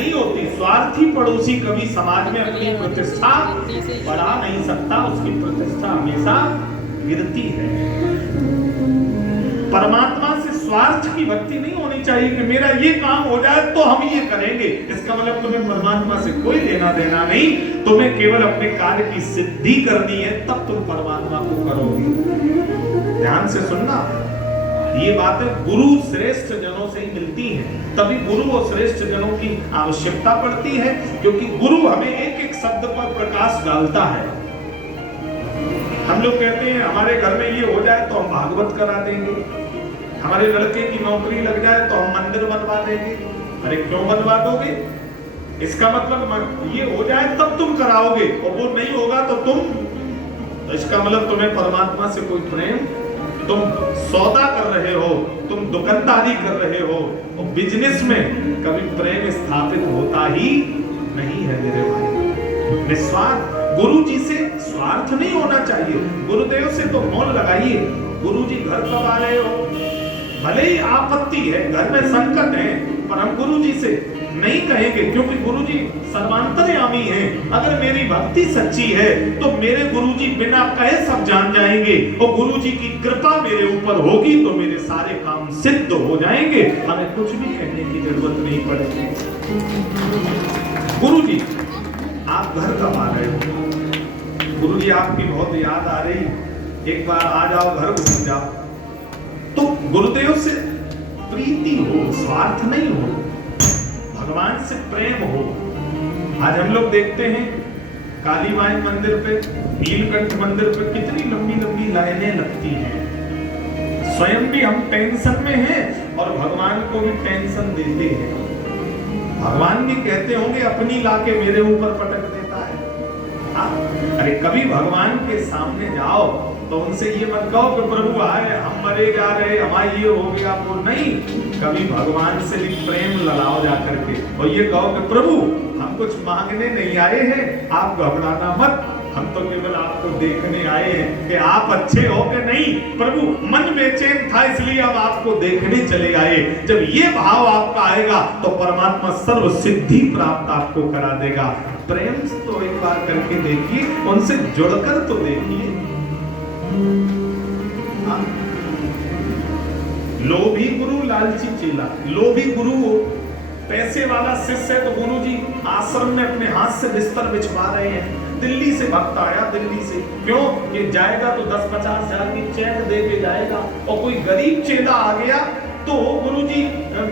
नहीं होती। स्वार्थी पड़ोसी कभी समाज में अपनी प्रतिष्ठा बढ़ा नहीं सकता, उसकी प्रतिष्ठा हमेशा गिरती है। परमात्मा से स्वार्थ की भक्ति नहीं होनी चाहिए कि मेरा ये काम हो जाए तो हम ये करेंगे। इसका मतलब तुम्हें परमात्मा से कोई लेना देना नहीं, तुम्हें केवल अपने कार्य की सिद्धि करनी है, तब तुम परमात्मा को करोगे। ध्यान से सुनना, ये बातें गुरु श्रेष्ठ जनों से ही मिलती हैं, तभी गुरु और श्रेष्ठ जनों की आवश्यकता पड़ती है, क्योंकि गुरु हमें एक एक शब्द पर प्रकाश डालता है। हम लोग कहते हैं हमारे घर में ये हो जाए तो हम भागवत करा देंगे, हमारे लड़के की नौकरी लग जाए तो हम मंदिर बनवा देंगे। अरे क्यों बनवा दोगे? इसका मतलब ये हो जाए तब तुम कराओगे, और वो नहीं होगा तो तो इसका मतलब तुम्हें परमात्मा से कोई प्रेम, तुम सौदा कर रहे हो, तुम दुकानदारी कर रहे हो, और बिजनेस में कभी प्रेम स्थापित होता ही नहीं है मेरे भाई। निस्वार्थ गुरु जी से स्वार्थ नहीं होना चाहिए। गुरुदेव से तो मौन लगाइए। गुरु जी घर कब आ रहे हो, भले ही आपत्ति है, घर में संकट है, पर हम गुरु जी से नहीं कहेंगे, क्योंकि गुरु जी सर्वांतर्यामी हैं। अगर मेरी भक्ति सच्ची है तो मेरे गुरु जी बिना कहे सब जान जाएंगे, और गुरु जी की कृपा मेरे ऊपर होगी तो मेरे सारे काम सिद्ध हो जाएंगे, हमें कुछ भी कहने की जरूरत नहीं पड़ेगी। गुरु जी आप घर कब आ रहे हो? गुरु जी आपकी बहुत याद आ रही, एक बार आ जाओ, घर घूम जाओ। तो गुरुदेव से प्रीति हो, स्वार्थ नहीं हो, भगवान से प्रेम हो। आज हम लोग देखते हैं काली माई मंदिर पे, नीलकंठ मंदिर पे कितनी लंबी लंबी लाइनें लगती हैं। स्वयं भी हम टेंशन में हैं और भगवान को भी टेंशन देते हैं। भगवान भी कहते होंगे अपनी लाके मेरे ऊपर पटक देता है। अरे कभी भगवान के सामने जाओ तो उनसे ये मत कहो कि प्रभु आए हम मरे जा रहे, हमारा ये हो गया वो नहीं। कभी भगवान से भी प्रेम लड़ाओ जा करके, और ये कहो कि प्रभु हम कुछ मांगने नहीं आए हैं, आप घबराना मत, हम तो केवल आपको देखने आए हैं कि आप अच्छे हो कि नहीं। प्रभु मन बेचैन था इसलिए अब आपको देखने चले आए। जब ये भाव आपका आएगा तो परमात्मा सर्व सिद्धि प्राप्त आपको करा देगा। प्रेम तो एक बार करके देखिए, उनसे जुड़कर तो देखिए। लोभी गुरु लालची चेला। लोभी गुरु हो, पैसे वाला शिष्य है तो गुरु जी आश्रम में अपने हाथ से बिस्तर बिछवा रहे हैं। दिल्ली से भक्त आया, दिल्ली से, क्यों? ये जाएगा तो 10-50 हजार की चेक दे के जाएगा, और कोई गरीब चेला आ गया तो गुरु जी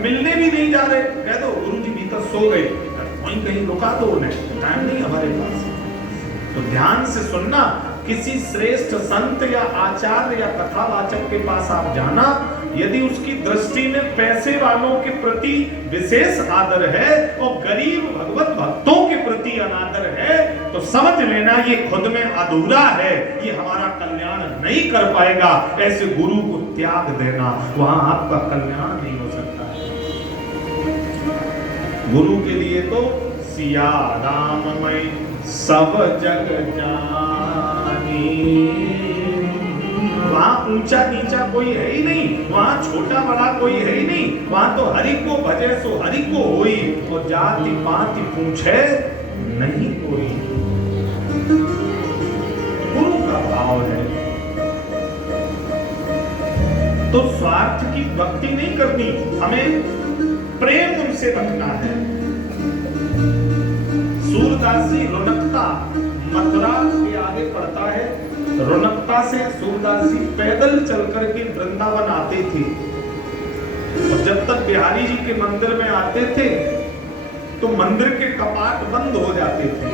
मिलने भी नहीं जा रहे, कह दो गुरु जी भीतर सो गए, वहीं कहीं रुका दो उन्हें, टाइम नहीं हमारे पास। तो ध्यान से सुनना, किसी श्रेष्ठ संत या आचार्य या कथावाचक के पास आप जाना, यदि उसकी दृष्टि में पैसे वालों के प्रति विशेष आदर है और गरीब भगवत भक्तों के प्रति अनादर है, तो समझ लेना ये खुद में अधूरा है, ये हमारा कल्याण नहीं कर पाएगा। ऐसे गुरु को त्याग देना, वहां आपका कल्याण नहीं हो सकता है। गुरु के लिए तो सिया राममय सब जग जानी, वहां ऊंचा नीचा कोई है ही नहीं, वहां छोटा बड़ा कोई है ही नहीं, वहां तो हरि को भजे सो हरि को होई, और जाति पाति पूछे नहीं कोई। गुरु का भाव है तो स्वार्थ की भक्ति नहीं करनी, हमें प्रेम उनसे रखना है। सूरदास जी रुनकता मथुरा के आगे पड़ता है, रुनकता से सूरदास जी पैदल चल करके वृंदावन आते थे, और जब तक बिहारी जी के मंदिर में आते थे तो मंदिर के कपाट बंद हो जाते थे,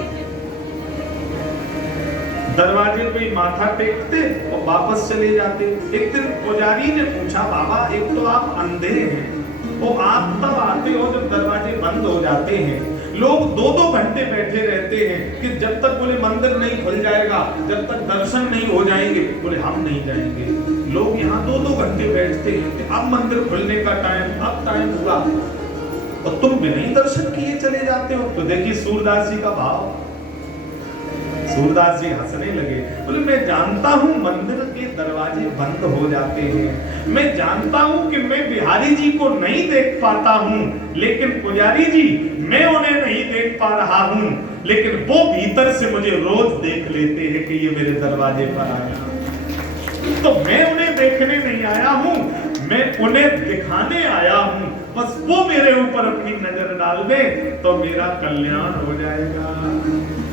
दरवाजे पे माथा टेकते और वापस चले जाते। एक दिन पुजारी ने पूछा, बाबा एक तो आप अंधे हैं, और आप तब आते हो जब दरवाजे बंद हो जाते हैं, लोग 2-2 घंटे बैठे रहते हैं कि जब तक बोले मंदिर नहीं खुल जाएगा, जब तक दर्शन नहीं हो जाएंगे, बोले हम नहीं जाएंगे। लोग यहाँ 2-2 घंटे बैठते हैं कि अब मंदिर खुलने का टाइम, अब टाइम हुआ, और तुम बिना ही दर्शन किए चले जाते हो। तो देखिए सूरदास जी का भाव, सूरदास जी हंसने लगे, बोले मैं जानता हूं मंदिर के दरवाजे बंद हो जाते हैं, मैं जानता हूं कि मैं बिहारी जी को नहीं देख पाता हूं, लेकिन पुजारी जी मैं उन्हें नहीं देख पा रहा हूं, लेकिन वो भीतर से मुझे रोज देख लेते हैं कि ये मेरे दरवाजे पर आया। तो मैं उन्हें देखने नहीं आया हूं, मैं उन्हें दिखाने आया हूं, बस वो मेरे ऊपर अपनी नजर डाल दे तो मेरा कल्याण हो जाएगा।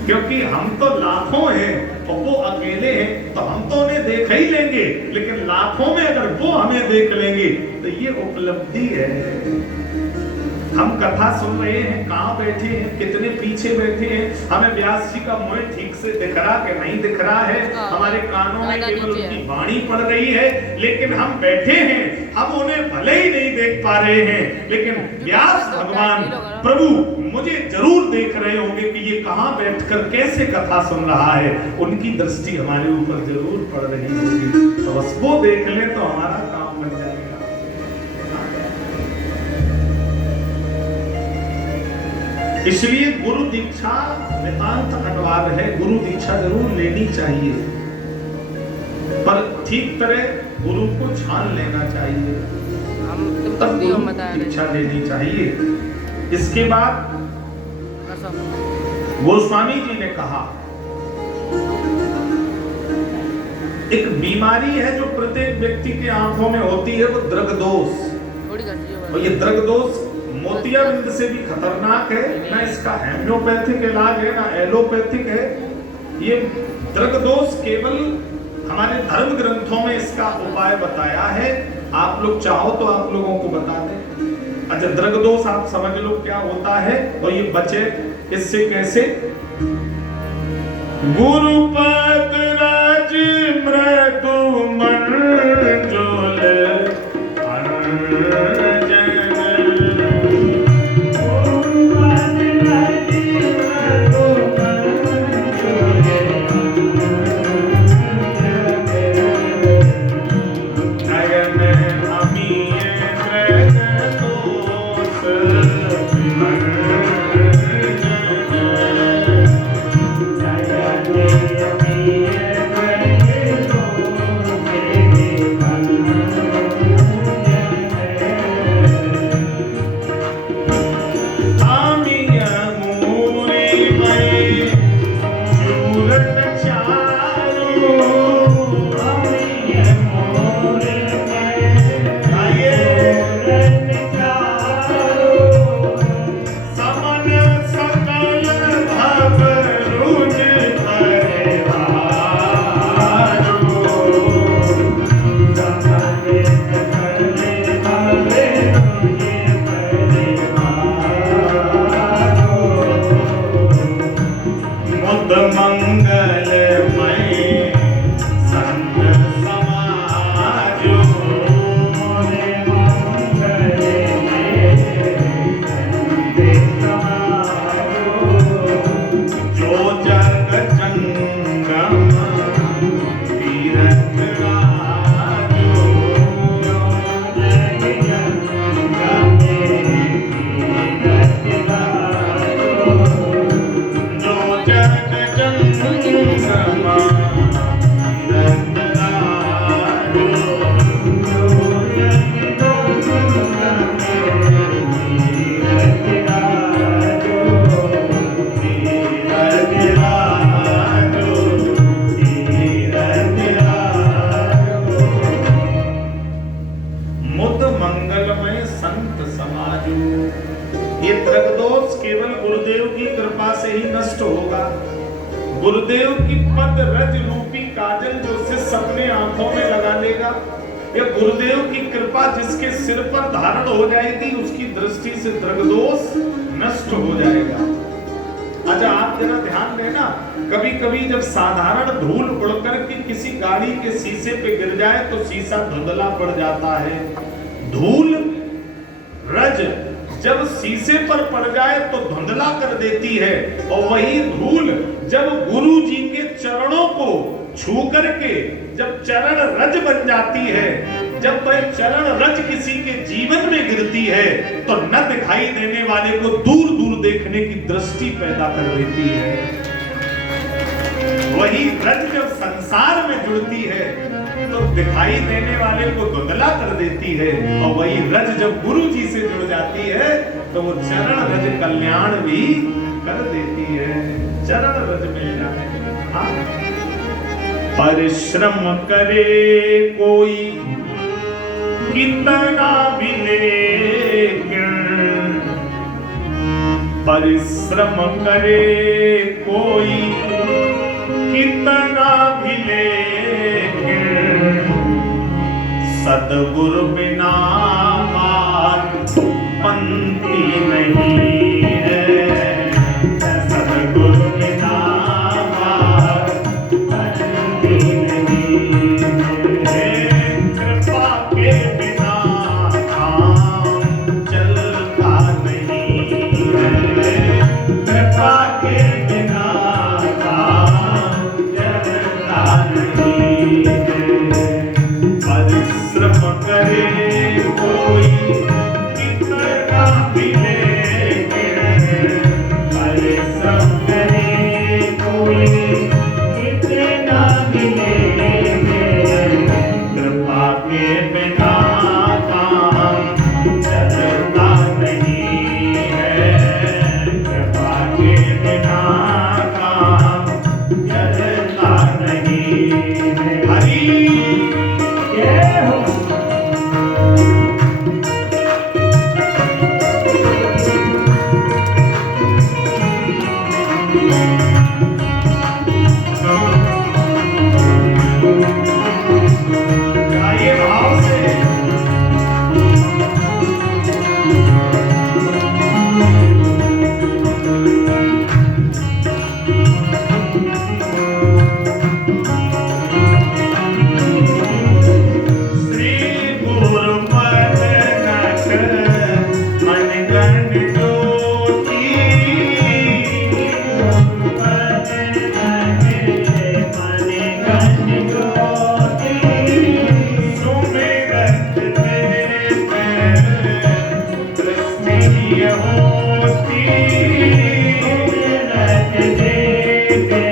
क्योंकि हम तो लाखों हैं और वो अकेले हैं, तो हम तो उन्हें देख ही लेंगे, लेकिन लाखों में अगर वो हमें देख लेंगे तो ये उपलब्धि है। हम कथा सुन रहे हैं, कहां बैठे हैं, कितने पीछे बैठे हैं, हमें व्यास जी का मुंह ठीक से दिख रहा कि नहीं दिख रहा है, हमारे कानों में केवल उनकी वाणी पड़ रही है, लेकिन हम बैठे हैं, हम उन्हें भले ही नहीं देख पा रहे हैं, लेकिन व्यास भगवान प्रभु मुझे जरूर देख रहे होंगे कि ये कहां बैठकर कैसे कथा सुन रहा है, उनकी दृष्टि हमारे ऊपर जरूर पड़ रही होगी। तो बस वो देख ले तो हमारा काम बन जाएगा। इसलिए गुरु दीक्षा नितांत अनिवार्य है, गुरु दीक्षा जरूर लेनी चाहिए, पर ठीक तरह गुरु को छान लेना चाहिए, तब गुरु दीक्षा लेनी चाहिए। इसके बाद गोस्वामी जी ने कहा एक बीमारी है जो प्रत्येक व्यक्ति के आंखों में होती है, वो दृग्दोष। और ये दृग्दोष मोतियाबिंद से भी खतरनाक है, ना इसका हेम्योपैथिक इलाज है ना एलोपैथिक है। ये दृग्दोष केवल हमारे धर्म ग्रंथों में इसका उपाय बताया है, आप लोग चाहो तो आप लोगों को बता दें। अच्छा, दृग्दोष आप समझ लो क्या होता है और ये बचे इससे कैसे। गुरुपद राज मृदु मंजुल गुरुदेव की पद रज रूपी काजल जो शिष्य अपने आंखों में लगा लेगा, या गुरुदेव की कृपा जिसके सिर पर धारण हो जाएगी, उसकी दृष्टि से दृग्दोष नष्ट हो जाएगा। अच्छा, आप जरा ध्यान देना, कभी कभी जब साधारण धूल उड़कर के किसी गाड़ी के शीशे पे गिर जाए तो शीशा धुंधला पड़ जाता है। धूल रज जब शीशे पर पड़ जाए तो धुंधला कर देती है, और वही धूल जब गुरु जी के चरणों को छू करके जब चरण रज बन जाती है, जब वह चरण रज किसी के जीवन में गिरती है तो न दिखाई देने वाले को दूर दूर देखने की दृष्टि पैदा कर देती है। वही रज जब संसार में जुड़ती है तो दिखाई देने वाले को धुंधला कर देती है, और वही रज जब गुरु जी से जुड़ जाती है तो वो चरण रज कल्याण भी कर देती है। चरण रज मिल जाए। परिश्रम करे कोई कितना भी लेकिन, परिश्रम करे कोई कितना भी लेकिन, सद्गुरु बिना मान पंक्ति नहीं है। सद्गुरु बिना मान पंक्ति नहीं है। कृपा के बिना काम चलता नहीं है। कृपा के बिना काम चलता नहीं है। परिश्रम करे कोई कितना भी लेकिन, परिश्रम करे कोई कितना भी लेकिन, कृपा के बिना काम चलता नहीं है। कृपा के बिना काम चलता नहीं है। हरि जय हो। गाइए भाव से। श्री गुरु पद नख मन गण ज्योति, पद नख मन गण ज्योति, सुमिरत देते दृष्टि होती, सुमिरत देते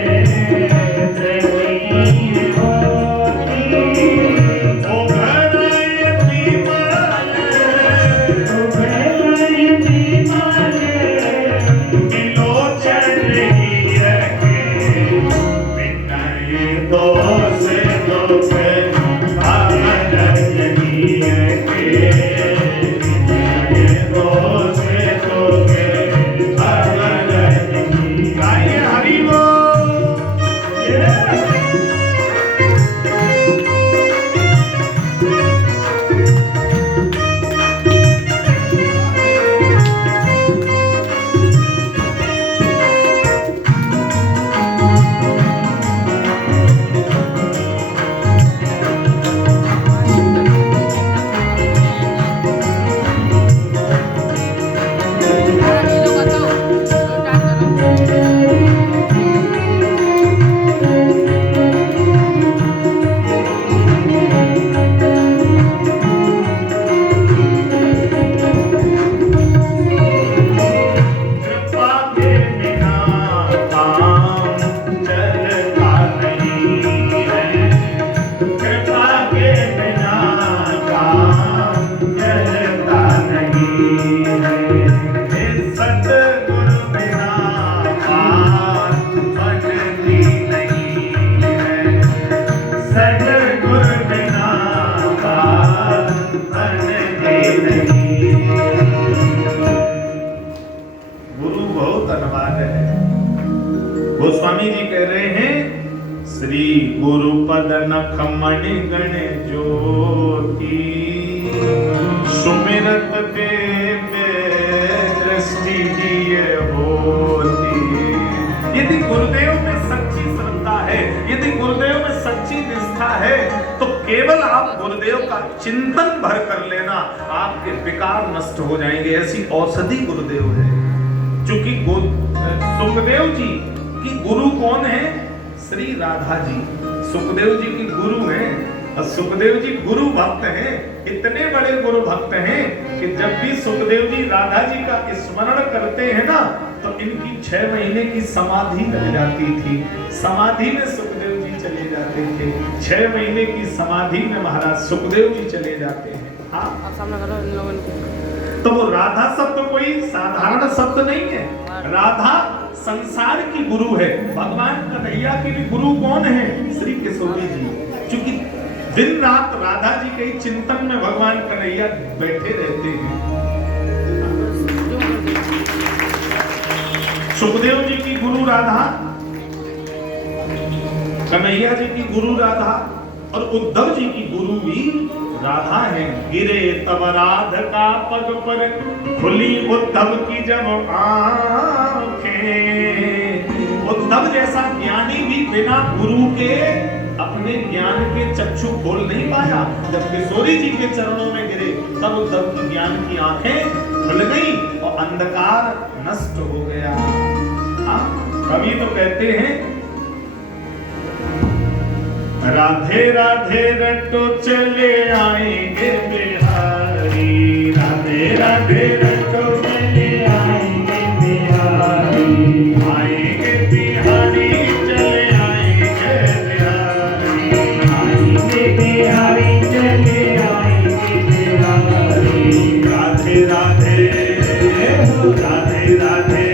दृष्टि होती। ओ भराए विमल, ओ भराए विमल, विलोचन ही रखे, मिटाए दोष दोष भरत ही रखे, मिटाए दोष दोष भरत ही। गाइए हरि बोल। कृपा के बिना काम चलता नहीं है। कृपा के बिना काम चलता नहीं है। सद्गुरु बिना बात बनती नहीं है। सद्गुरु बिना बात बनती नहीं। गुरु बहुत अनवाद है। गोस्वामी जी कह रहे हैं, श्री गुरु पद नख मणि गण ज्योति, सुमिरत देते दृष्टि दिए होती। यदि गुरुदेव में सच्ची श्रद्धा है, यदि गुरुदेव में सच्ची निष्ठा है, तो केवल आप गुरुदेव का चिंतन भर कर लेना, आपके विकार नष्ट हो जाएंगे। ऐसी औषधि गुरुदेव है। चूंकि सुखदेव जी की गुरु कौन है? श्री राधा जी सुखदेव जी की गुरु हैं। और सुखदेव जी गुरु भक्त हैं, इतने बड़े गुरु भक्त हैं कि जब भी सुखदेव जी राधा जी का स्मरण करते हैं ना, तो इनकी 6 महीने की समाधि लग जाती थी। समाधि में सुखदेव जी चले जाते थे। 6 महीने की समाधि में महाराज सुखदेव जी चले जाते हैं। हाँ, तो वो राधा शब्द कोई साधारण शब्द नहीं है। राधा संसार की गुरु है। भगवान कन्हैया के भी गुरु कौन है? श्री किशोरी जी। क्योंकि दिन रात राधा जी के चिंतन में भगवान कन्हैया बैठे रहते हैं। सुखदेव जी की गुरु राधा, कन्हैया जी की गुरु राधा और उद्धव जी की गुरु भी राधा है। गिरे तब राधिका पग पर, खुली उद्धव की जब आंखें। उद्धव जैसा ज्ञानी भी बिना गुरु के अपने ज्ञान के चक्षु खोल नहीं पाया। जब किशोरी जी के चरणों में गिरे तब उद्धव की ज्ञान की आंखें खुल गई और अंधकार नष्ट हो गया। कवि तो कहते हैं, राधे राधे रटो चले आएंगे बिहारी, राधे राधे रटो चले आएंगे बिहारी, आएंगे बिहारी चले आएंगे बिहारी, आएंगे बिहारी चले आएंगे बिहारी। राधे राधे राधे राधे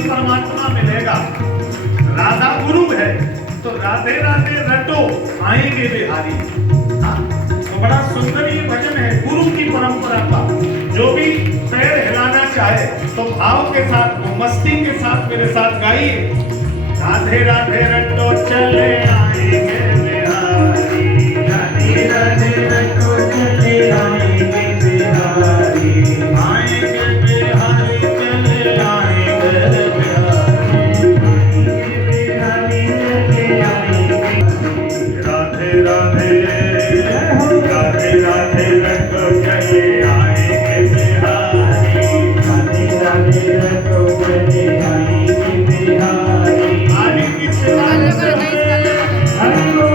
परमात्मा मिलेगा। राधा गुरु है तो राधे राधे रटो आएंगे बिहारी। तो बड़ा सुंदर ये भजन है गुरु की परंपरा का। जो भी पैर हिलाना चाहे तो भाव के साथ, मस्ती के साथ मेरे साथ गाइए। राधे राधे रटो चले आएंगे बिहारी, राधे राधे रटो चले आएंगे बिहारी, आएंगे बिहारी चले आएंगे बिहारी, बिहारी चले आएंगे। राधे राधे राधे राधे रटो चले आएंगे बिहारी, राधे राधे रटो चले आएंगे बिहारी। हरि हो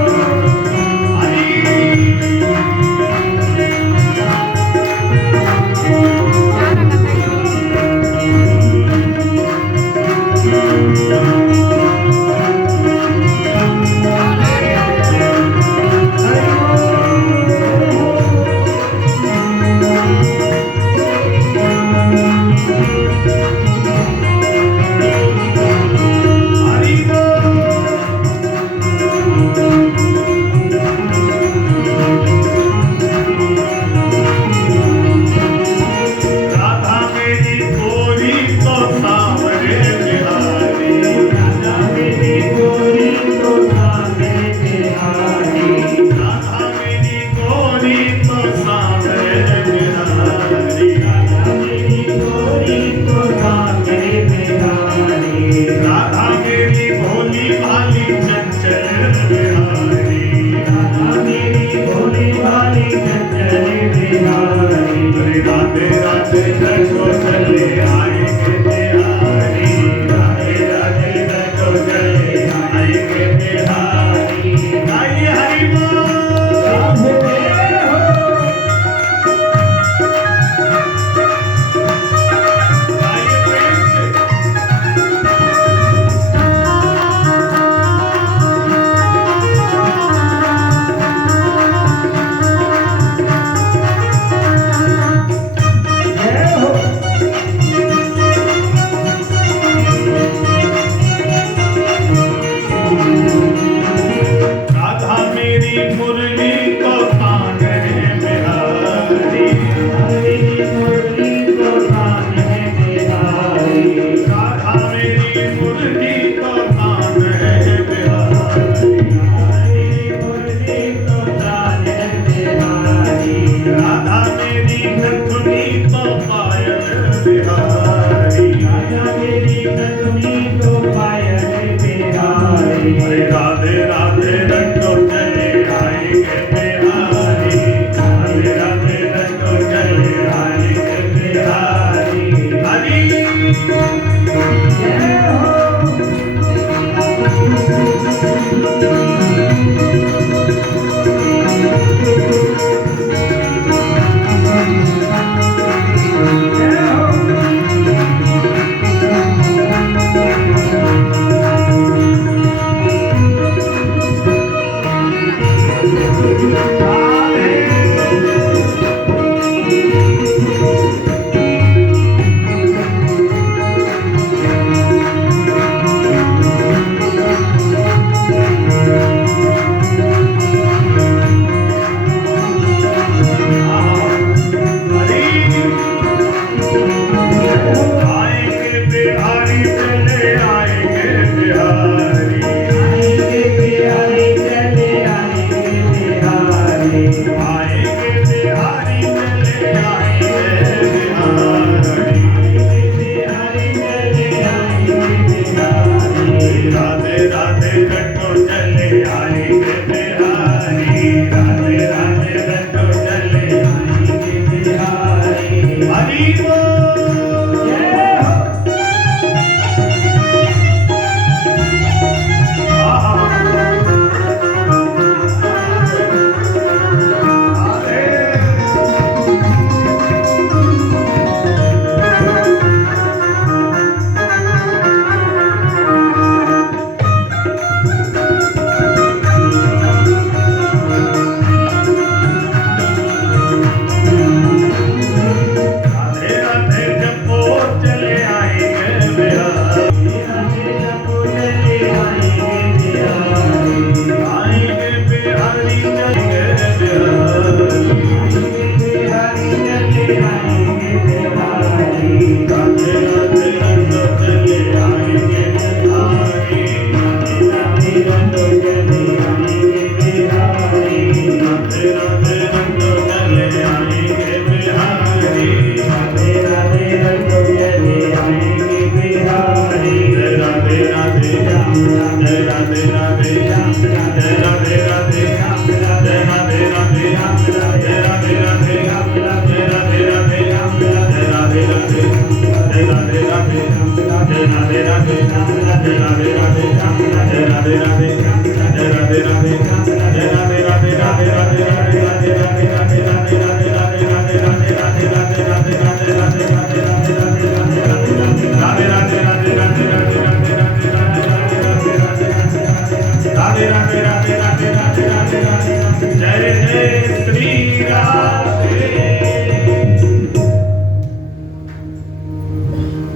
राधे राधे राधे राधे राधे राधे राधे, जय जय श्री राधे।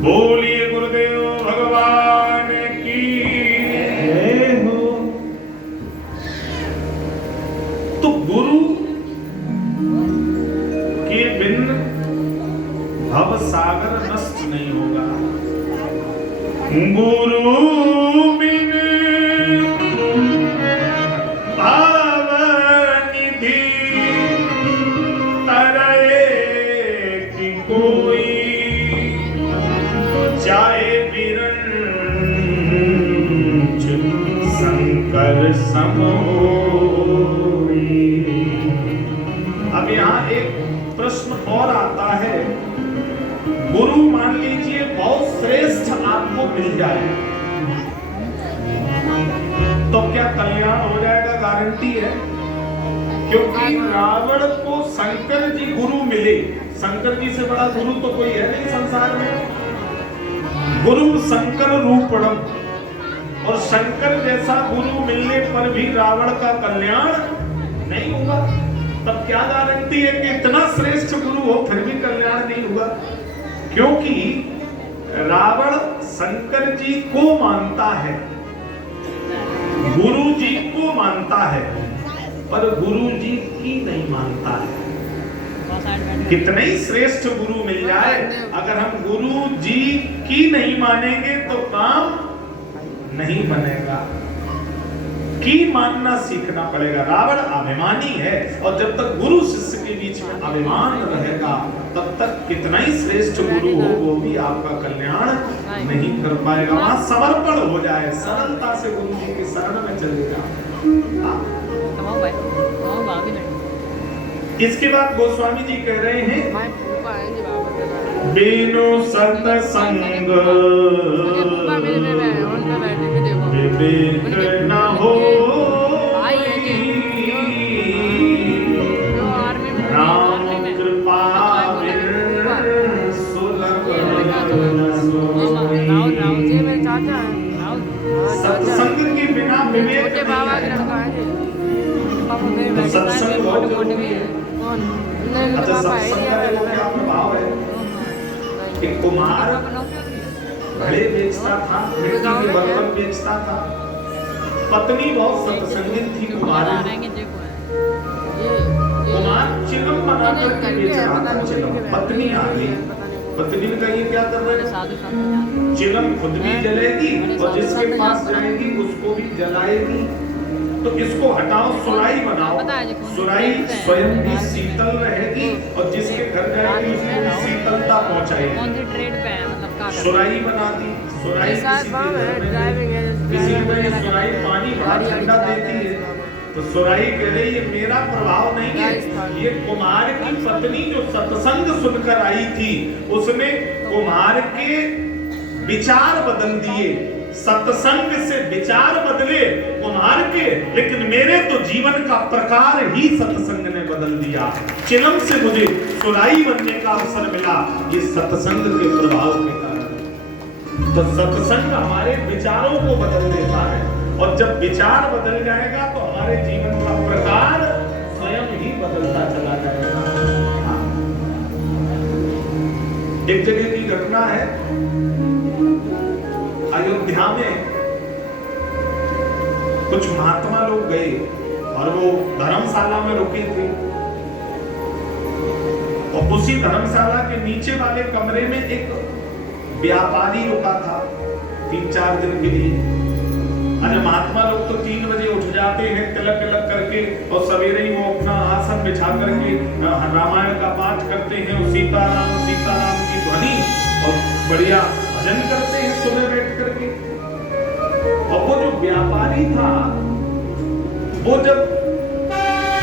बोलिए गुरुदेव भगवान की जय हो। तो गुरु के बिन भव सागर नष्ट नहीं होगा। गुरु बिन भाव निधि तरए कि कोई, चाहे बिरंच शंकर सम होई। अब यहाँ एक प्रश्न और आता है, गुरु मान लीजिए बहुत श्रेष्ठ आपको मिल जाए तो क्या कल्याण हो जाएगा? गारंटी है, क्योंकि रावण को शंकर जी गुरु मिले। शंकर जी से बड़ा गुरु तो कोई है नहीं संसार में। गुरु शंकर रूपणम, और शंकर जैसा गुरु मिलने पर भी रावण का कल्याण नहीं होगा। तब क्या गारंटी है कि इतना श्रेष्ठ गुरु हो फिर भी कल्याण नहीं हुआ? क्योंकि रावण शंकर जी को मानता है, गुरु जी को मानता है, पर गुरु जी की नहीं मानता है। कितने ही श्रेष्ठ गुरु मिल जाए, अगर हम गुरु जी की नहीं मानेंगे तो काम नहीं बनेगा। की मानना सीखना पड़ेगा। रावण अभिमानी है, और जब तक गुरु शिष्य के बीच में अभिमान रहेगा तब तक कितना ही श्रेष्ठ गुरु हो वो भी आपका कल्याण नहीं कर पाएगा। वहां समर्पण हो जाए, सरलता से गुरु जी की शरण में चले जाओ। इसके बाद गोस्वामी जी कह रहे हैं, बिनु सत्संग विवेक न हो, राम कृपा सुलभ सत्संग के बिना विवेक तो सत्संग बहुत जरूरी है। अच्छा, सत्संग का देखो क्या प्रभाव है। एक कुमार घड़े बेचता था, मिट्टी के बर्तन बेचता था। पत्नी बहुत सत्संगी थी कुमार चिलम बना कर बेच रहा था। चिलम पत्नी आ गई, पत्नी ने कहा ये क्या कर रहे हैं? चिलम खुद भी जलेगी और जिसके पास जाएगी उसको भी जलाएगी, तो इसको हटाओ, सुराई बनाओ। सुराई स्वयं भी शीतल रहेगी और जिसके घर जाएगी उसको भी शीतलता पहुंचाएगी। सुराई बना दी। सुराई किसी में सुराई पानी बड़ा ठंडा देती है, तो सुराई कह रही ये मेरा प्रभाव नहीं है, ये कुमार की पत्नी जो सत्संग सुनकर आई थी उसने कुमार के विचार बदल दिए। सत्संग से विचार बदले कुमार के, लेकिन मेरे तो जीवन का प्रकार ही सत्संग ने बदल दिया। चिलम से मुझे सुराई बनने का अवसर मिला, ये सत्संग के प्रभाव के कारण। तो सत्संग हमारे विचारों को बदल देता है, और जब विचार बदल जाएगा तो हमारे जीवन का प्रकार स्वयं ही बदलता चला जाएगा। एक जगह की घटना है, अयोध्या में कुछ महात्मा लोग गए और वो धर्मशाला में रुके थे, और उसी धर्मशाला के नीचे वाले कमरे में एक व्यापारी रुका था 3-4 दिन के लिए। अरे महात्मा लोग तो 3 बजे उठ जाते हैं तिलक तिलक करके, और सवेरे ही वो अपना आसन बिछा करके रामायण का पाठ करते हैं, सीताराम सीताराम की ध्वनि और बढ़िया भजन करते हैं सुबह बैठ करके। और वो जो व्यापारी था वो जब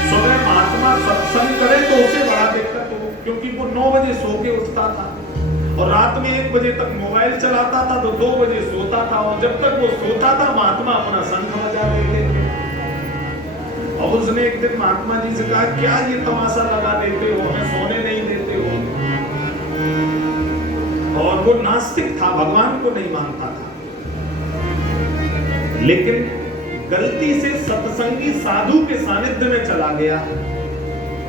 सुबह महात्मा सत्संग करे तो उसे बड़ा दिक्कत हो, क्योंकि वो 9 बजे सो के उठता था और रात में 1 बजे तक मोबाइल चलाता था, तो 2 बजे सोता था, और जब तक वो सोता था महात्मा अपना शंख बजा देते थे। और उसने एक दिन महात्मा जी से कहा, क्या ये तमाशा लगा देते हो, हमें सोने नहीं देते हो। और वो नास्तिक था, भगवान को नहीं मानता था, लेकिन गलती से सत्संगी साधु के सानिध्य में चला गया।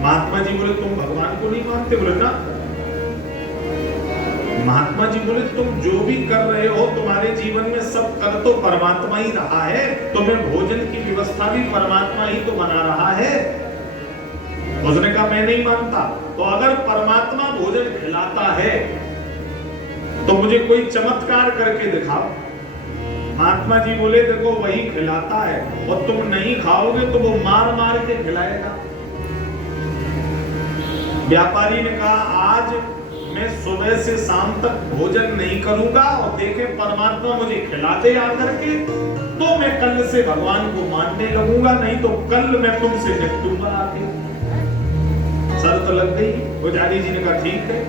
महात्मा जी बोले तुम भगवान को नहीं मानते? बोले ना। महात्मा जी बोले तुम जो भी कर रहे हो तुम्हारे जीवन में सब कर तो परमात्मा ही रहा है, तुम्हें भोजन की व्यवस्था भी परमात्मा ही तो बना रहा है। उसने कहा मैं नहीं मानता। तो अगर परमात्मा भोजन खिलाता है तो मुझे कोई चमत्कार करके दिखाओ। महात्मा जी बोले देखो वही खिलाता है और तुम नहीं खाओगे तो वो मार मार के खिलाएगा। व्यापारी ने कहा आज मैं सुबह से शाम तक भोजन नहीं करूंगा और देखे परमात्मा मुझे खिलाते आकर के तो मैं कल से भगवान को मानने लगूंगा, नहीं तो कल मैं तुमसे निपटूंगा आके। शर्त लग गई। पुजारी जी ने कहा ठीक है।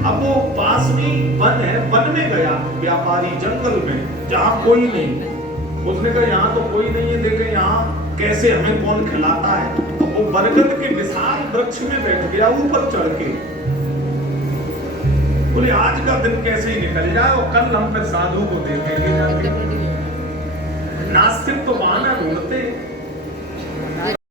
अब वो पास में वन है, वन में गया व्यापारी, जंगल में जहां कोई नहीं। उसने कहा यहाँ तो कोई नहीं है, देखे यहाँ कैसे हमें कौन खिलाता है। तो वो बरगद के विशाल वृक्ष में बैठ गया ऊपर चढ़ के। बोले आज का दिन कैसे ही निकल जाए और कल हम फिर साधु को देखेंगे जाके। नास्तिक तो बहाना ढूंढते